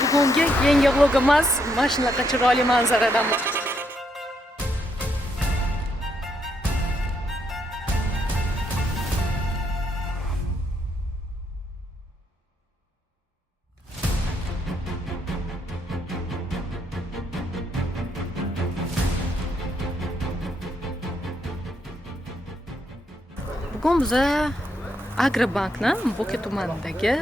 Bugungi yangi vlogimiz mana shunaqa chiroyli manzaradan. Bugun biz Agrobankni Bo'ka tumanidagi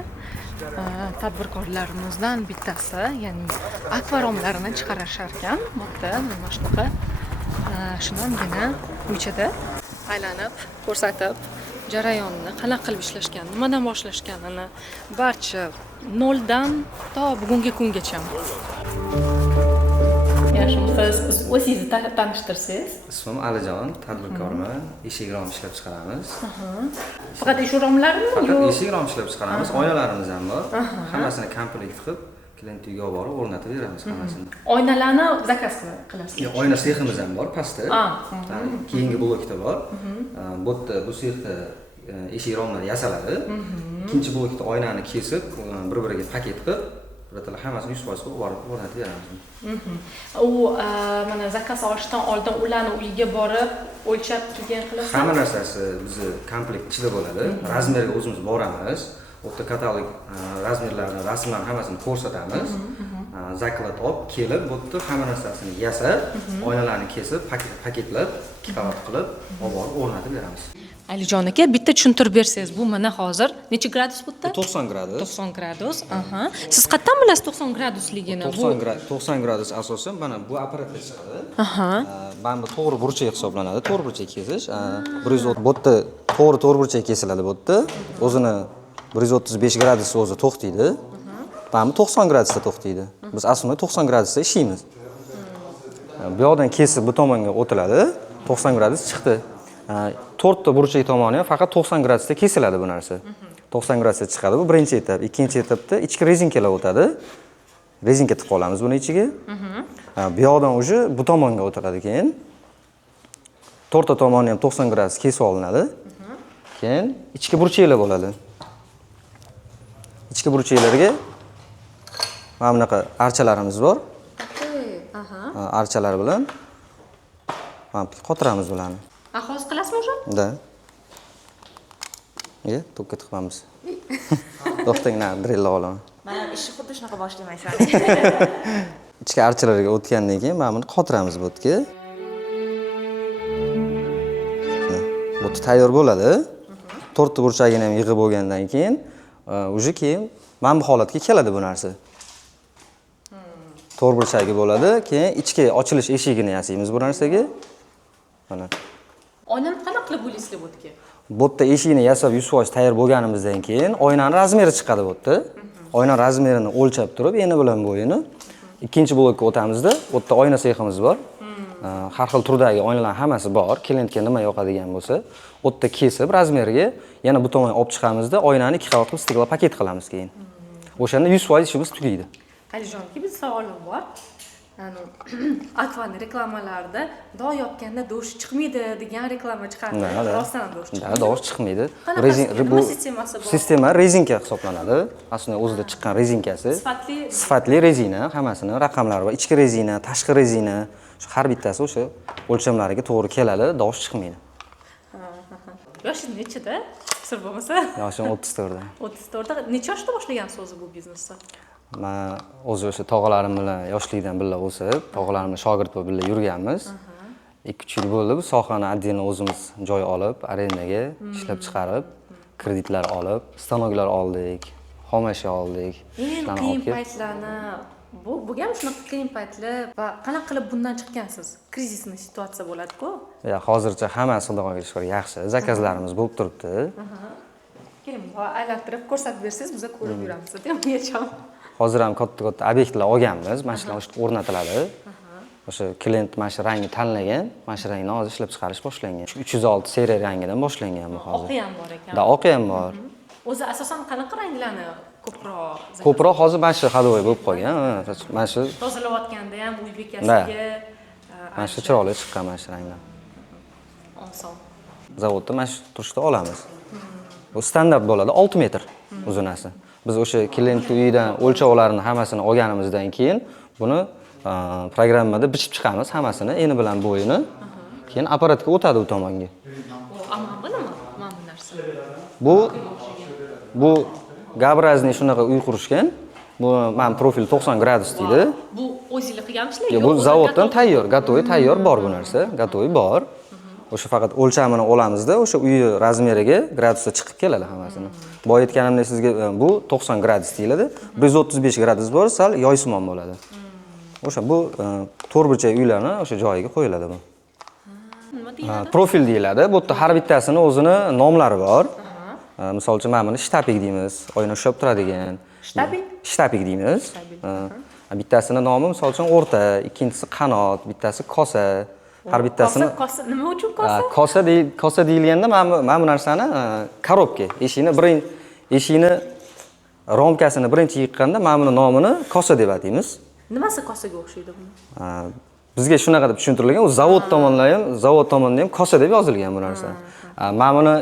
tadbirkorlarimizdan bittasi, ya'ni akvariumlarini chiqarishar ekan. Bu yerda mana shunaqa shunamgina ko'chada aylanib ko'rsatib, jarayonni qanaqa qilib ishlashgan, nimadan boshlashganini barcha noldan to bugungi kungacha. Siz o'zingizni tanishtirsangiz? Ismim Alijon, tadbirkorman. Eshik rom ishlab chiqaramiz. Faqat eshik romlarmi? Faqat eshik rom ishlab chiqaramiz. Oynalarimiz ham bor. Hammasini komplekt qilib, klient uyga olib borib o'rnatib beramiz hammasini. Oynalarni zakaz qilasiz? Yo'q, oyna seximiz ham bor pastda. Keyingi blokda bor. Bu yerda bu sexda eshik romlar yasaladi. Ikkinchi blokda oynani kesib, bir-biriga paket qilib bularni hammasini 100% qilib o'rnatib beramiz. U mana zakaz olishdan oldin ularni uyiga borib o'lchab kelgan qilasiz? Hamma narsasi bizni komplekt ichida bo'ladi. Razmerga o'zimiz boramiz. O'ta katalog razmerlarni, rasmlarni hammasini ko'rsatamiz. Zaklad olib kelib, bu yerda hamma narsasini yasab, oynalarni kesib, paketlab, ikki qavat qilib, olib borib o'rnatib beramiz. Alijon aka, bitta tushuntirib bersangiz, bu mana hozir necha gradus bu yerda? 90 gradus. 90 gradus. Siz qayerdan bilasiz 90 gradusligini? 90 gradus asosan mana bu apparatda chiqadi. Mana bu to'g'ri burchak hisoblanadi. To'g'ri burchak kesish. 130 bu yerda to'g'ri burchak kesiladi bu yerda. O'zini 135 gradusda o'zi to'xtaydi. Mana bu 90 gradusda to'xtaydi. Biz aslida 90 gradusda ishlaymiz. Bu yoqdan kesib bu tomonga o'tiladi. 90 gradus chiqdi. 4 ta burchak tomoni ham faqat 90 gradusda kesiladi bu narsa. 90 gradusda chiqadi. Bu birinchi etap. Ikkinchi etapda ichki rezinkalar o'tadi. Rezinka tiqib olamiz buni ichiga. Bu yoqdan уже bu tomonga o'tiladi keyin. 4 ta tomoni ham 90 gradus kesib olinadi. Keyin ichki burchaklar bo'ladi. Ichki burchaklarga mana bunaqa archalarimiz bor. Archalar bilan mana qotiramiz bularni. Hozir qilasizmi o'sha? Da. To'kka tiqamiz. To'xtang, drillab olaman. Mana ishni xuddi shunaqa boshlayman. Ichki archalarga o'tgandan keyin mana buni qotiramiz bu yerga. Bu tayyor bo'ladi. 4 ta burchagini ham yig'ib bo'lgandan keyin, уже keyin mana bu holatga keladi bu narsa. 4 burchagi bo'ladi, keyin ichki ochilish eshigini yasaymiz bu narsaga. Mana Oynani qanaqa qilib bo'laysizlar bu yerga? Bu yerda eshikni yasab 100% tayyor bo'lganimizdan keyin oynani razmeri chiqadi bu yerda. Oyna razmerini o'lchab turib, eni bilan bo'yini ikkinchi blokka o'tamizda. Bu yerda oyna seximiz bor. Har xil turdagi oynalar hammasi bor. Klientga nima yoqadigan bo'lsa, bu yerda kesib razmeriga yana bu tomonga olib chiqamizda, oynani ikki qavat qilib stiklab paket qilamiz keyin. O'shanda 100% ishimiz tugaydi. Alijon aka, bir savolim bor. Akvani reklamalarida dog' yopganda do'sh chiqmaydi degan reklama chiqardi. Rostdan do'sh chiqmaydi. Do'sh chiqmaydi. Bu sistemasi bor. Sistema rezinka hisoblanadi. Aslida o'zida chiqqan rezinkasi. Sifatli rezina, hammasini raqamlari bor. Ichki rezina, tashqi rezina, shu har bittasi o'sha o'lchamlariga to'g'ri keladi, do'sh chiqmaydi. Yoshingiz nechida? Sir bo'lmasa? Yoshim 34 da. 34 da. Necha yoshda boshlagansiz o'zi bu biznesni? Men o'zi o'sha tog'alarim bilan yoshlikdan birga o'sib, tog'alarim bilan shogird bo'lib birga yurganmiz. 2-3 yil bo'ldi bu sohani отдельно o'zimiz joy olib, arendaga ishlab chiqarib, kreditlar olib, stanoklar oldik, xomashyo oldik. Qiyin paytlarni bo'lgan shunaqa qiyin paytlar va qanaqa qilib bundan chiqqansiz? Krizisni situatsiya bo'ladi-ku. Hozircha hammasi Xudoga shukr yaxshi. Zakazlarimiz bo'lib turibdi. Keling, aylantirib ko'rsatib bersangiz, biz ko'rib yuramiz, deyman. Hozir ham katta obyektlar olganmiz, mana shular o'rnatiladi. O'sha klient mana shu rangni tanlagan, mana shu rangni hozir ishlab chiqarish boshlangan. 306 seriya rangidan boshlangan bu hozir. Oqi ham bor ekan. Oqi ham bor. O'zi asosan qanaqa ranglarni ko'proq? Ko'proq hozir mana shu hadovoy bo'lib qolgan. Mana shu tozalayotganda ham uy bekasiga mana shu chiroyli chiqqan mana shu ranglar. Oson. Zavodda mana shu turishda olamiz. Bu standart bo'ladi, 6 metr uzunasi. biz o'sha klient uyidan o'lchovlarini hammasini olganimizdan keyin buni programmada bichib chiqamiz hammasini, eni bilan bo'yini. Keyin apparatga o'tadi u tomonga. Ammo bu nima? Mana bu narsa. Bu Gabrazning shunaqa uy qurishgan. Bu men profil 90 gradus deydi. Bu o'zingizlar qilganmisizlar? Yo'q, bu zavoddan tayyor, gatovoy tayyor bor bu narsa, gatovoy bor. O'sha faqat o'lchamini olamizda, o'sha uyi razmeriga gradusda chiqib keladi hammasini. Boya aytganimdek sizga bu 90 gradus deyiladi. 135 gradus bor, sal yoysimon bo'ladi. O'sha bu to'rtburchak uylarni o'sha joyiga qo'yiladi bu. Nima deyiladi? Profil deyiladi. Bu yerda har bittasini o'zini nomlari bor. Misol uchun mana buni shtapik deymiz, oyna ushlab turadigan. Shtabik? Shtabik deymiz. Bittasini nomi misol uchun o'rta, ikkinchisi qanot, bittasi kosa. Har bittasini Kosa nima uchun kosa? Kosa deyilganda mana bu narsani korobka, eshikni romkasini birinchi yiqqanda mana buni nomini kosa deb ataymiz. Nimasi kosaga o'xshaydi buni? Bizga shunaqa deb tushuntirilgan, u zavod tomonidan ham kosa deb yozilgan bu narsa. Mana buni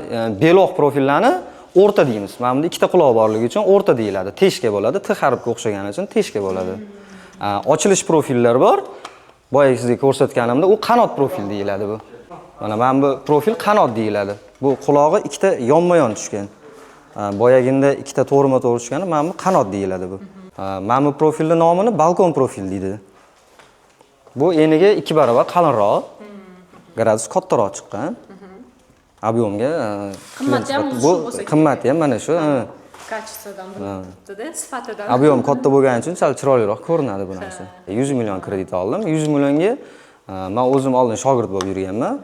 beloq profillarni o'rta deymiz. Mana bunda ikkita quloq borligi uchun o'rta deyiladi. Teshka bo'ladi, T harfiga o'xshagani uchun teshka bo'ladi. Ochilish profillar bor. Boya sizga ko'rsatganimda u qanot profil deyiladi bu. Mana bu profil qanot deyiladi. Bu qulog'i ikkita yonma-yon tushgan. Boyaginda ikkita to'g'rima-to'g'ri tushgani mana bu qanot deyiladi bu. Mana bu profilning nomini balkon profil deydi. Bu eniga 2 barobar qalinroq, gradus kattaroq chiqqan. Объемga bu qimmati ham mana shu. Kachisidan turibdi-da, sifatidan. Объем katta bo'lgani uchun sal chiroyliroq ko'rinadi bu narsa. 100 million kredit oldim. 100 millionga men o'zim oldin shogird bo'lib yurganman.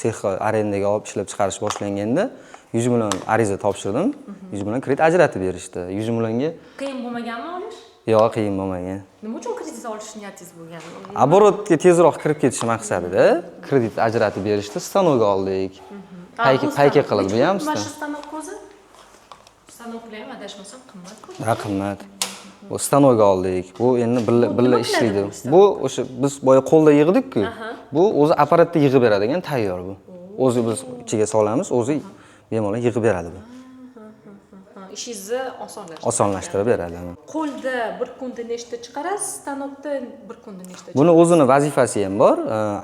Sexga arendaga olib ishlab chiqarish boshlanganda 100 million ariza topshirdim. 100 million kredit ajratib berishdi. 100 millionga Qiyin bo'lmaganmi olish? Yo'q, qiyin bo'lmagan. Nima uchun kredit olish niyatingiz bo'lgan? Оборотga tezroq kirib ketish maqsadida kredit ajratib berishdi. Stanoga oldik. Payka qilib bu ham Mana shu stanok o'zi? Stanoklar ham adashmasam qimmat-ku. Ha, qimmat. Bu stanoga oldik. Bu endi billa ishlaydi. Bu o'sha biz boya qo'lda yig'dik-ku. Bu o'zi apparatda yig'ib beradigan tayyor bu. O'zi biz ichiga solamiz, o'zi bemalol yig'ib beradi bu. Ishingizni Osonlashtirib beradi. Qo'lda bir kunda nechta chiqarasiz, stanokda bir kunda nechta? Buni o'zini vazifasi ham bor.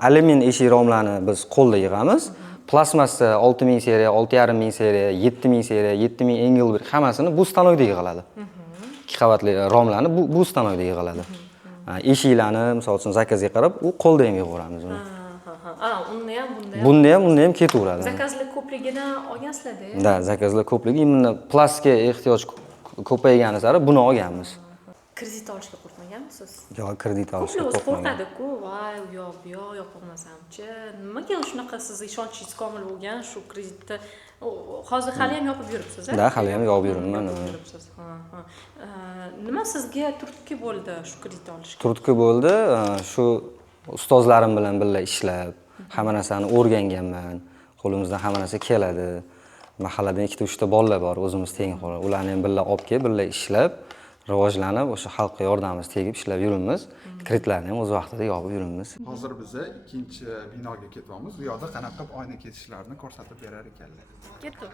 Alyumin eshik romlarini biz qo'lda yig'amiz. Plasmassa 6000 seriya, 6500 seriya, 7000 seriya, 7000 Engelberg hammasini bu stanokda yig'iladi. 2 qavatli romlarni bu stanokda yig'iladi. Eshiklarni, misol uchun zakazga qarab, u qo'lda ham yig'averamiz uni. Bunda ham ketaveradi. Zakazlar ko'pligidan olgansizlar-da. Da, zakazlar ko'pligi, imенно plasga ehtiyoj ko'paygani sari buni olganmiz. Kredit olishga qo'rqmaganmisiz? Yo'q, kredit olishga qo'rqmagan. Qo'rqadi-ku, voy, u yoq, bu yoq yopolmasamchi. Nimaga shunaqa siz ishonchingiz komil bo'lgan shu kreditni hozir hali ham yopib yuribsiz-a? Da, hali ham yopib yuribman. Nima sizga turtki bo'ldi shu kredit olishga? Turtki bo'ldi, shu ustozlarim bilan birga ishlab, hamma narsani o'rganganman. Qo'limizdan hamma narsa keladi. Mahalladan 2-3 ta bolalar bor, o'zimiz tengqur. Ularni ham birga olib kelib, birga ishlab, rivojlanib, o'sha xalqqa yordamimiz tegib ishlab yuribmiz. Kreditlarni ham o'z vaqtida yopib yuribmiz. Hozir biz ikkinchi binoga ketyapmiz. Bu yoqda qanaqa oyna kesishlarini ko'rsatib berar ekanlar. Ketdi.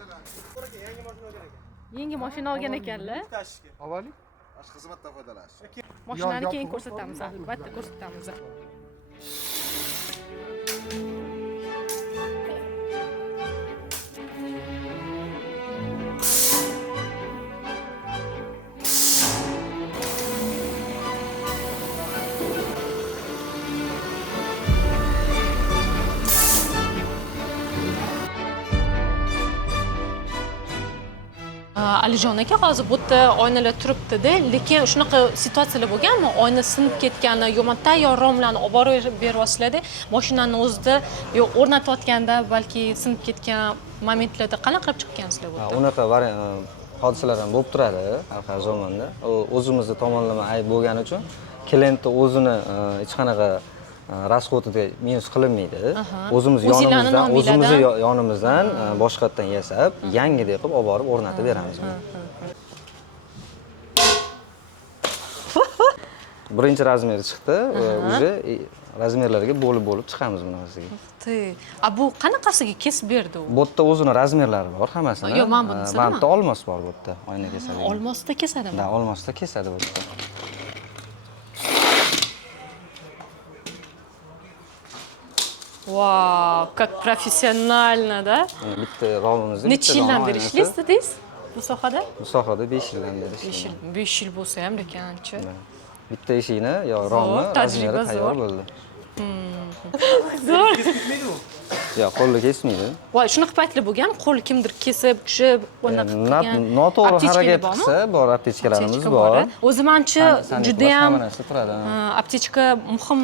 Yangi mashina olgan ekanlar. Avvalik xizmatdan foydalanish. Mashinani keyin ko'rsatamiz, albatta ko'rsatamiz. Alijon aka, hozir bu yerda oynalar turibdi-da, lekin shunaqa situatsiyalar bo'lganmi? Oyna sinib ketgani, yo'q, tayyor romlarni olib borib beryapsizlar-da, mashinani o'zida yo'q o'rnatayotganda balki sinib ketgan momentlarda qanaqa qilib chiqqansizlar bu yerda? Unaqa hodisalar ham bo'lib turadi har zamonda. O'zimizni tomonlama ayb bo'lgani uchun klientni o'zini hech qanaqa расходiga minus qilinmaydi. O'zimiz yonimizdan boshqatdan yasab, yangidek qilib olib borib o'rnatib beramiz. birinchi razmeri chiqdi, уже razmerlarga bo'lib chiqamiz bunaqasiga. Bu qanaqasiga kesib berdi u? Bu yerda o'zini razmerlari bor hammasini. Yo'q, men buni Mana bu yerda olmos bor bu yerda, oyna kesadi. Olmosda kesadimi? Da, olmosda kesadi bu yerda. Vau, как профессионально, да? Bitta romimizda. Necha yildan beri ishlaysiz dedingiz bu sohada? Bu sohada 5 yildan beri 5 yil bo'lsa ham lekin-chi. Bitta eshikni yo romni razmeri tayyor bo'ldi. Zo'r. Yo'q, qo'lda kesmaydi. Voy, shunaqa paytlar bo'lgan, qo'l kimdir kesib, tushib, unaqa qilgan. Noto'g'ri harakat qilsa, bor aptechkalarimiz bor. O'zi mencha juda ham hamma narsa turadi. aptechka muhim.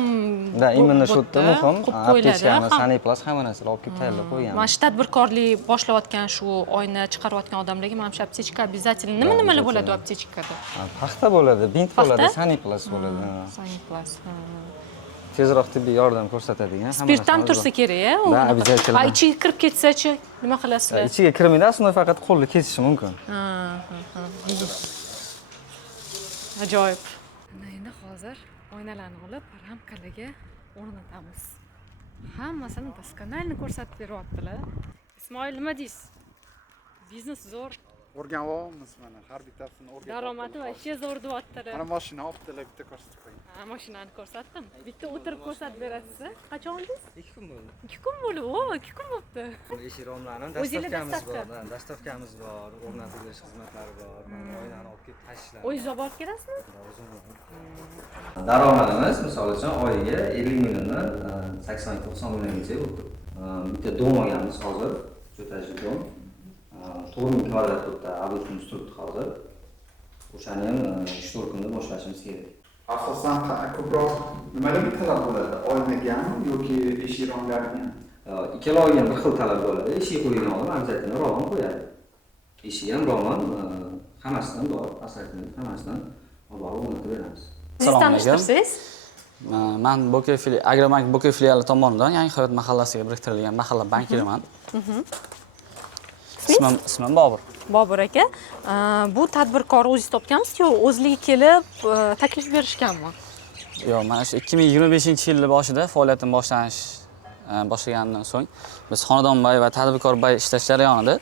Da, imенно shu yerda muhim. Qo'yiladi. Aptechkani, Saniplas hamma narsani olib kelib tayyorlab qo'ygan. Mana shu tadbirkorlik boshlayotgan shu oyna chiqarayotgan odamlarga mana shu aptechka обязательно. Nimalar bo'ladi u aptechkada? Paxta bo'ladi, bint bo'ladi, Saniplas bo'ladi. Saniplas. Tezroq tibbiy yordam ko'rsatadigan hamma Spirt ham tursa kerak-a? Da, обязательно. Ichiga kirib ketsa-chi, nima qilasizlar? Ichiga kirmaydi, aslida faqat qo'lni kesishi mumkin. Ajoyib. Endi hozir oynalarni olib, ramkalarga o'rnatamiz. Hammasini doskонально ko'rsatib beryaptilar. Ismoil, nima deysiz? Biznes zo'r. O'rganyapmiz mana, har bittasini o'rganib. Daromadi вообще zo'r deyaptilar. Mana mashina olibdilar, bitta ko'rsatib qo'ying. Ha, mashinani ko'rsatdim. Bitta o'tirib ko'rsatib berasiz. Qachon oldingiz? 2 kun bo'ldi. 2 kun bo'ldi. O, 2 kun bo'libdi. Eshik romlarni O'zinglar dastavkamiz bor, dastavkamiz bor, o'rnatib berish xizmatlari bor. Oynani olib kelib tashlashlar. O'zingiz olib borib kelasizmi? Daromadimiz misol uchun oyiga 50 milliondan 80-90 milliongacha bitta dom olganmiz hozir, cho'tajli dom. 4000 kvadratda obyektimiz turibdi hozir. O'shani ham 3-4 kunda boshlashimiz kerak. Asosan ko'proq nimalarga talab bo'ladi? Oynagami yoki eshik romlarga? Ikkaloviga ham bir xil talab bo'ladi. Eshik qo'ygan odam обязательно rom qo'yadi. Eshik ham, rom ham hammasidan bor, assortiment hammasidan olib o'rnatib beramiz. Siz tanishtirsangiz? Men Bo'ka Agrobank Bo'ka filiali tomonidan Yangi hayot mahallasiga biriktirilgan mahalla bankiriman. Ismim Bobur. Bobur aka, bu tadbirkor o'zingiz topganmisiz-yo, o'zligi kelib taklif berishganmi? Yo'q, mana shu 2025-yil boshida faoliyatim boshlagandan so'ng biz xonadonbay va tadbirkorbay ishlash jarayonida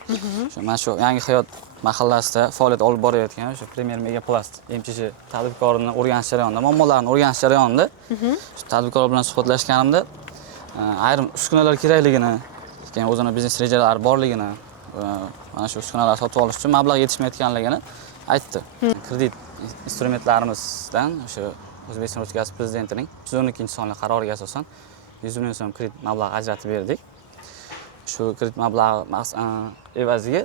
mana shu Yangi hayot mahallasida faoliyat olib borayotgan o'sha Premier Mega Plast MCH tadbirkorini o'rganish jarayonida, muammolarini o'rganish jarayonida shu tadbirkor bilan suhbatlashganimda ayrim uskunalar kerakligini, keyin o'zining biznes rejalari borligini, mana shu uskunalarni sotib olish uchun mablag' yetishmayotganligini aytdi. Kredit instrumentlarimizdan o'sha O'zbekiston Respublikasi Prezidentining 112-sonli qaroriga asosan 100 million so'm kredit mablag' ajratib berdik. Shu kredit mablag'i evaziga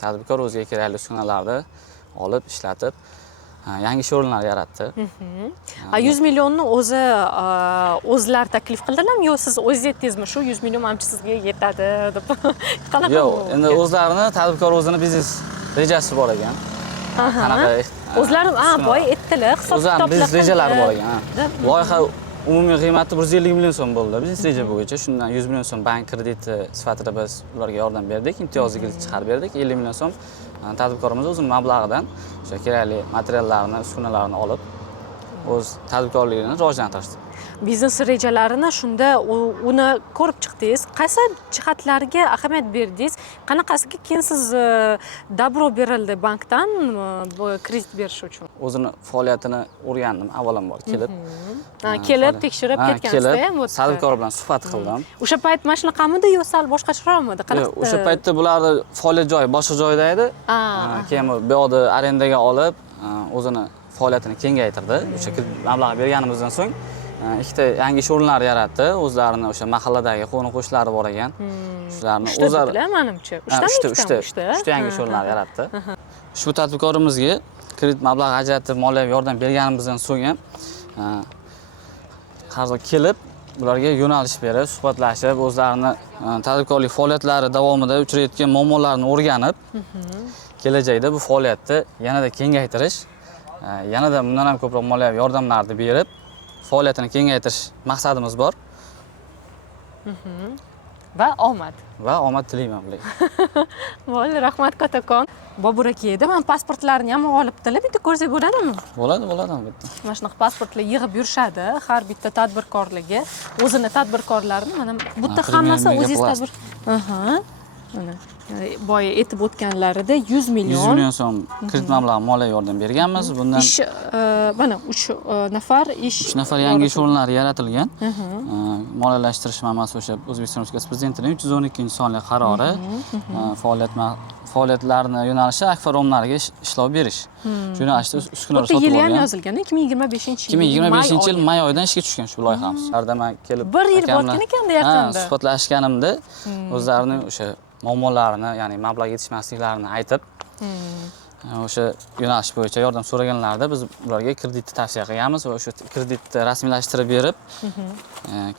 tadbirkor o'ziga kerakli uskunalarni olib, ishlatib, yangi showroomlar yaratdi. 100 millionni o'zlari taklif qildilarmi yo siz o'zingiz aytdingizmi shu 100 million menimcha sizga yetadi deb? Qanaqa? Yo'q, endi o'zlarini tadbirkor o'zining biznes rejasi bor ekan. Qanaqa? O'zlari boy aytdilar, hisob-kitoblar biznes rejalari bor ekan. Loyiha umumiy qiymati 150 million so'm bo'ldi. Biznes reja bo'yicha shundan 100 million so'm bank krediti sifatida biz ularga yordam berdik, imtiyozli kredit chiqarib berdik. 50 million so'm tadbirkorimiz o'zining mablag'idan o'sha kerakli materiallarni, uskunalarni olib o'z tadbirkorligini rivojlantirdi. Biznes rejalarini shunda uni ko'rib chiqdingiz. Qaysi jihatlariga ahamiyat berdingiz? Qanaqasiga keyin siz dabro berildi bankdan kredit berish uchun? O'zini faoliyatini o'rgandim avvalambor kelib. Kelib tekshirib ketgansizda, tadbirkor bilan suhbat qildim. O'sha payt mana shunaqamidi yo sal boshqacharoqmidi? Yo'q, o'sha paytda bularni faoliyat joyi boshqa joyda edi. Keyin bu yoqda arendaga olib, o'zini faoliyatini kengaytirdi. O'sha mablag' berganimizdan so'ng ikkita yangi showroomlar yaratdi. O'zlarini o'sha mahalladagi qo'ni-qo'shnilari bor ekan. Shularni o'zlari menimcha. 3ta yangi showroomlar yaratdi. Shu tadbirkorimizga kredit mablag' ajratib moliyaviy yordam berganimizdan so'ng ham hozir kelib ularga yo'nalish berib, suhbatlashib, o'zlarini tadbirkorlik faoliyatlari davomida uchrayotgan muammolarni o'rganib, kelajakda bu faoliyatni yanada kengaytirish, yanada bundan ham ko'proq moliyaviy yordamlarni berib, faoliyatini kengaytirish maqsadimiz bor. va omad. Va omad tilayman bularga. Bo'ldi, rahmat kattakon. Bobur aka edi, men pasportlarni ham olibdilar, bitta ko'rsak bo'ladimi? Bo'ladi, albatta. Mana shunaqa pasportlar yig'ib yurishadi, har bitta tadbirkorligi, o'zini tadbirkorlarini mana bitta hammasi o'zingiz tadbir. Mana boya aytib o'tganlarida 100 million. 100 million so'm kredit mablag'i moliya yordam berganmiz. Bundan ish mana 3 nafar ish 3 nafar yangi ish o'rinlari yaratilgan. Moliyalashtirish manbasi o'sha O'zbekiston Respublikasi Prezidentining 312-sonli qarori faoliyatlarni yo'nalishi akfa romlariga ishlov berish. Shu yo'nalishda uskunalar sotib yili ham olgan. yozilgan, 2025-yil. 2025-yil may oyidan ishga tushgan shu loyihamiz. Hardaman kelib 1 yil bo'lgan ekanda yaqinda. Suhbatlashganimda o'zlarining o'sha muammolarini, ya'ni mablag' yetishmasliklarini aytib, o'sha yo'nalish bo'yicha yordam so'raganlarida biz ularga kreditni tavsiya qilganmiz va o'sha kreditni rasmiylashtirib berib,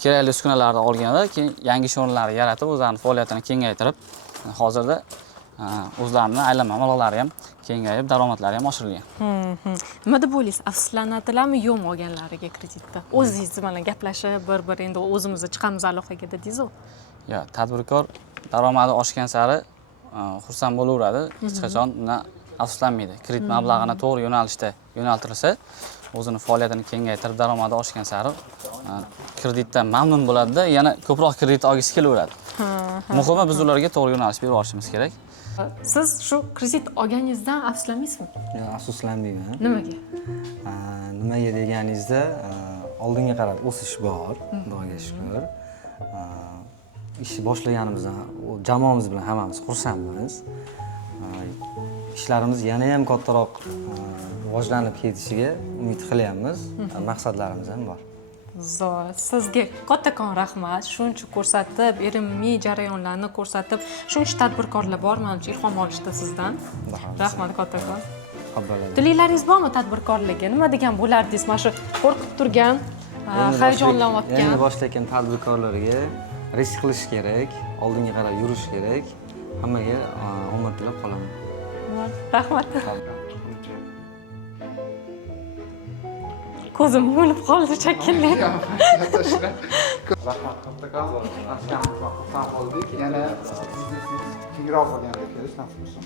kerakli uskunalarni olganda keyin yangi ish o'rinlari yaratib, o'zlarining faoliyatini kengaytirib, hozirda o'zlarining aylanma mablag'lari ham kengayib, daromadlari ham oshirilgan. Nima deb o'ylaysiz? Afsuslanadilarmi yo'qmi olganlariga kreditda? O'zingiz bilan gaplashib, bir endi o'zimiz chiqamiz aloqaga dedingiz-ku. Yo'q, tadbirkor daromadi oshgan sari xursand bo'laveradi. Hech qachon bundan afsuslanmaydi. Kredit mablag'ini to'g'ri yo'nalishda yo'naltirilsa, o'zini faoliyatini kengaytirib, daromadi oshgan sari kreditdan mamnun bo'ladi-da, yana ko'proq kredit olgisi kelaveradi. Muhimi biz ularga to'g'ri yo'nalish berib borishimiz kerak. Siz shu kredit olganingizdan afsuslamaysizmi? Yo'q, afsuslanmayman. Nimaga? Nimaga deganingizda, oldinga qarab o'sish bor, Xudoga shukr. Ishni boshlaganimizdan jamoamiz bilan hammamiz xursandmiz. Ishlarimiz yana ham kattaroq rivojlanib ketishiga umid qilyapmiz. Maqsadlarimiz ham bor. Zo'r. Sizga kattakon rahmat. Shuncha ko'rsatib, ilmiy jarayonlarni ko'rsatib, shuncha tadbirkorlar bor, menimcha ilhom olishdi sizdan. Rahmat kattakon. Tilaklaringiz bormi tadbirkorlarga? Nima degan bo'lardingiz? Mana shu qo'rqib turgan, hayajonlanayotgan. Endi boshlayotgan tadbirkorlarga risk qilish kerak, oldinga qarab yurish kerak. Hammaga omad tilab qolaman. Rahmat. Ko'zim yonib qoldi shekilli. Rahmat kattakon. Ashkamizga xursand bo'ldik. Yana biznesimiz kengroq bo'lganda kelish nasib bo'lsin.